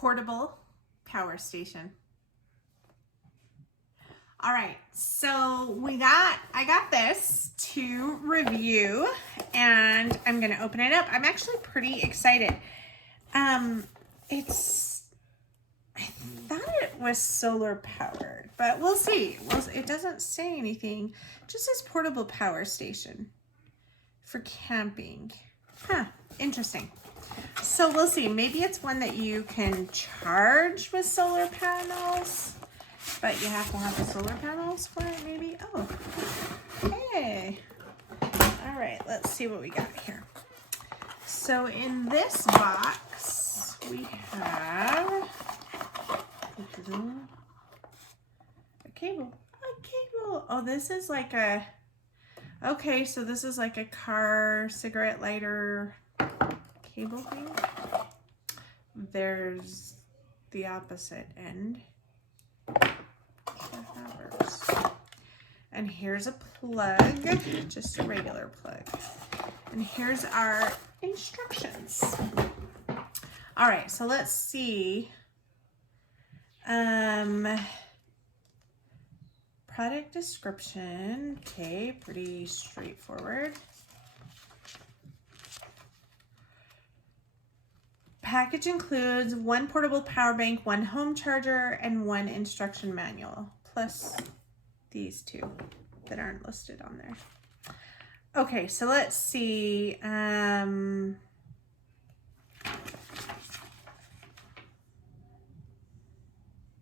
portable power station. All right, so I got this to review and I'm gonna open it up. I'm actually pretty excited. I thought it was solar powered, but we'll see. Well, it doesn't say anything. It just says portable power station for camping. Huh, interesting. So we'll see. Maybe it's one that you can charge with solar panels, but you have to have the solar panels for it, maybe. Oh, hey. All right, let's see what we got here. So in this box, we have a cable. Oh, this is like a, okay, so this is like a car cigarette lighter cable thing. There's the opposite end. And here's a plug, just a regular plug. And here's our instructions. All right, so let's see. Product description, okay, pretty straightforward. Package includes 1 portable power bank, 1 home charger, and 1 instruction manual, plus these 2 that aren't listed on there. Okay, so let's see.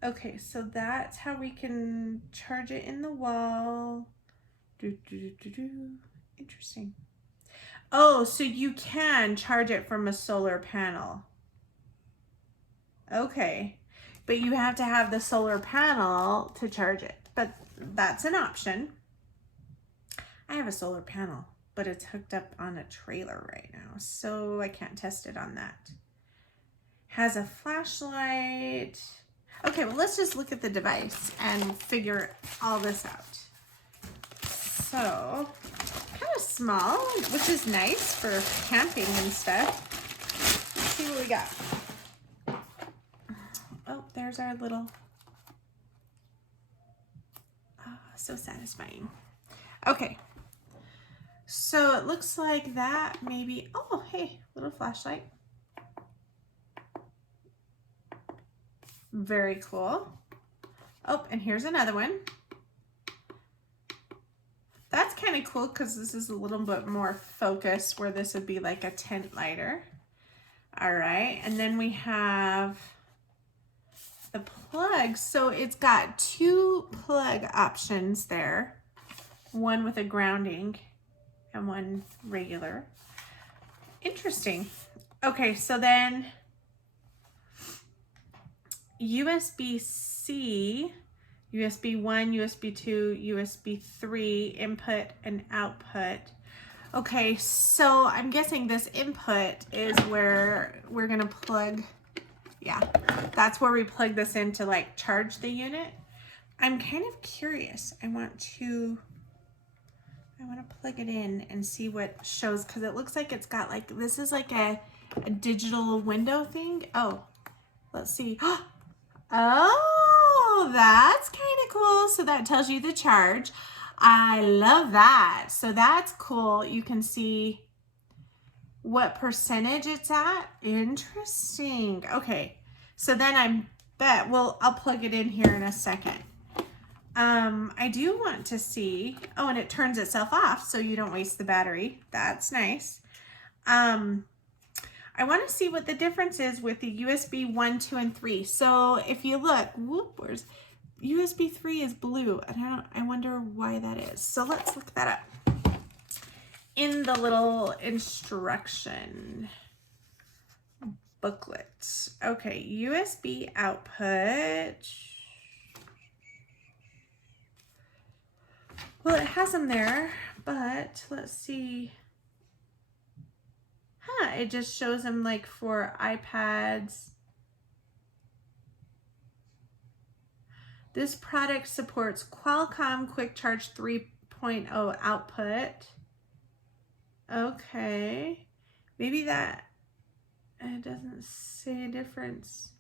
Okay, so that's how we can charge it in the wall. Interesting. Oh, so you can charge it from a solar panel. Okay, but you have to have the solar panel to charge it, but that's an option. I have a solar panel, but it's hooked up on a trailer right now, so I can't test it on that. Has a flashlight. Okay, well, let's just look at the device and figure all this out. So, kind of small, which is nice for camping and stuff. Let's see what we got. Oh, there's our little, so satisfying. Okay, so it looks like that maybe, oh, hey, little flashlight. Very cool. Oh, and here's another one. That's kind of cool because this is a little bit more focused, where this would be like a tent lighter. All right, and then we have the plug. So it's got 2 plug options there. One with a grounding and one regular. Interesting. Okay, so then USB-C, USB 1, USB 2, USB 3, input and output. Okay, so I'm guessing this input is where we're gonna plug, yeah, that's where we plug this in to like charge the unit. I'm kind of curious. I want to plug it in and see what shows, because it looks like it's got like, this is like a digital window thing. Oh, let's see. Oh, that's kind of cool. So that tells you the charge. I love that. So that's cool. You can see what percentage it's at. Interesting. Okay. So then I bet, well, I'll plug it in here in a second. I do want to see, oh, and it turns itself off so you don't waste the battery. That's nice. I want to see what the difference is with the USB 1, 2, and 3. So if you look, whoop, where's USB 3 is blue. I wonder why that is. So let's look that up in the little instruction booklet. Okay, USB output. Well, it has them there, but let's see. It just shows them like for iPads. This product supports Qualcomm Quick Charge 3.0 output. Okay, maybe that, it doesn't say a difference.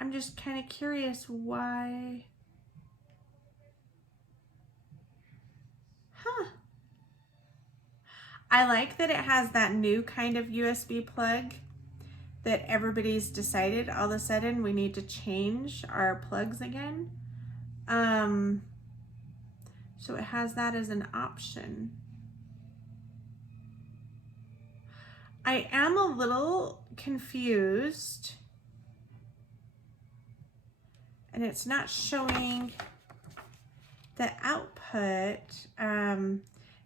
I'm just kind of curious why. Huh. I like that it has that new kind of USB plug that everybody's decided all of a sudden we need to change our plugs again. So it has that as an option. I am a little confused, and it's not showing the output,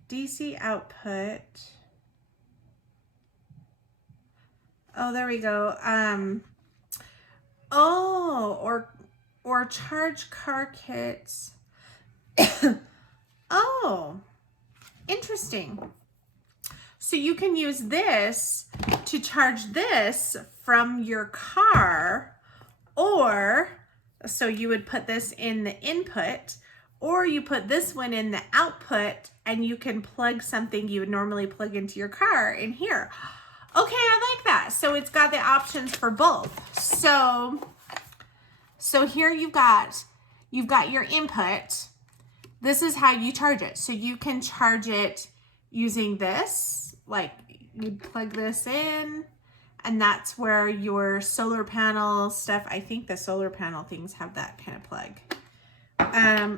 DC output. Oh, there we go. Or charge car kits. Oh, interesting. So you can use this to charge this from your car, or so you would put this in the input, or you put this one in the output, and you can plug something you would normally plug into your car in here. Okay, I like that. So it's got the options for both. So here you've got your input. This is how you charge it. So you can charge it using this, like you plug this in, and that's where your solar panel stuff, I think the solar panel things have that kind of plug.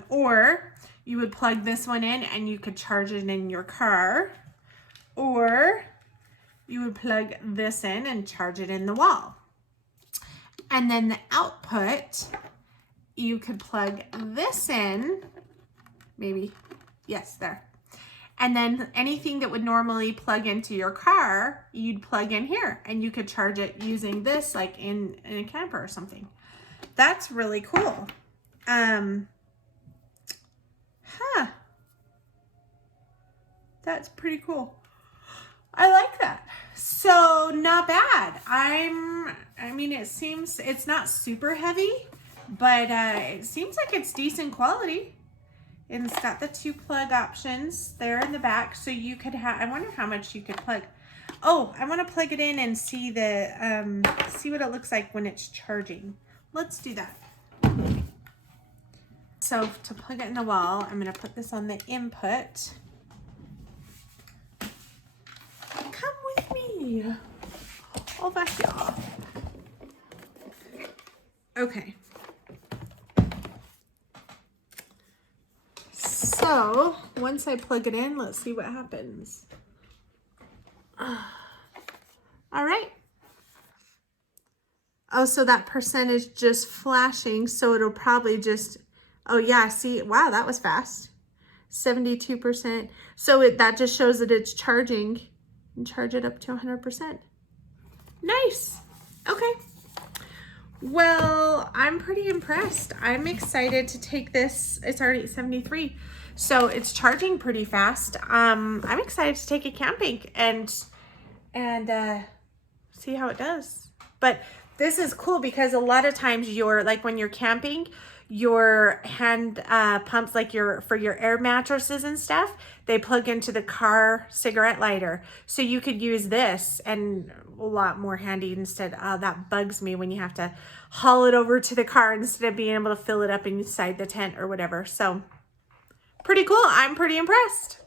Or you would plug this one in and you could charge it in your car, or you would plug this in and charge it in the wall. And then the output, you could plug this in, maybe, yes, there. And then anything that would normally plug into your car, you'd plug in here, and you could charge it using this, like in a camper or something. That's really cool. That's pretty cool. I like that. So not bad. I mean, it's not super heavy, but it seems like it's decent quality. And it's got the 2 plug options there in the back. So you could have, I wonder how much you could plug. Oh, I want to plug it in and see see what it looks like when it's charging. Let's do that. So to plug it in the wall, I'm going to put this on the input. Come with me over here. Okay. So once I plug it in, let's see what happens. All right. Oh, so that percent is just flashing, so it'll probably just, oh yeah, see, wow, that was fast. 72%. So that just shows that it's charging, and charge it up to 100%. Nice. Okay. Well, I'm pretty impressed. I'm excited to take this. It's already at 73. So it's charging pretty fast. I'm excited to take it camping and see how it does. But this is cool because a lot of times like when you're camping, your hand pumps, like for your air mattresses and stuff, they plug into the car cigarette lighter. So you could use this, and a lot more handy instead. That bugs me when you have to haul it over to the car instead of being able to fill it up inside the tent or whatever. So pretty cool. I'm pretty impressed.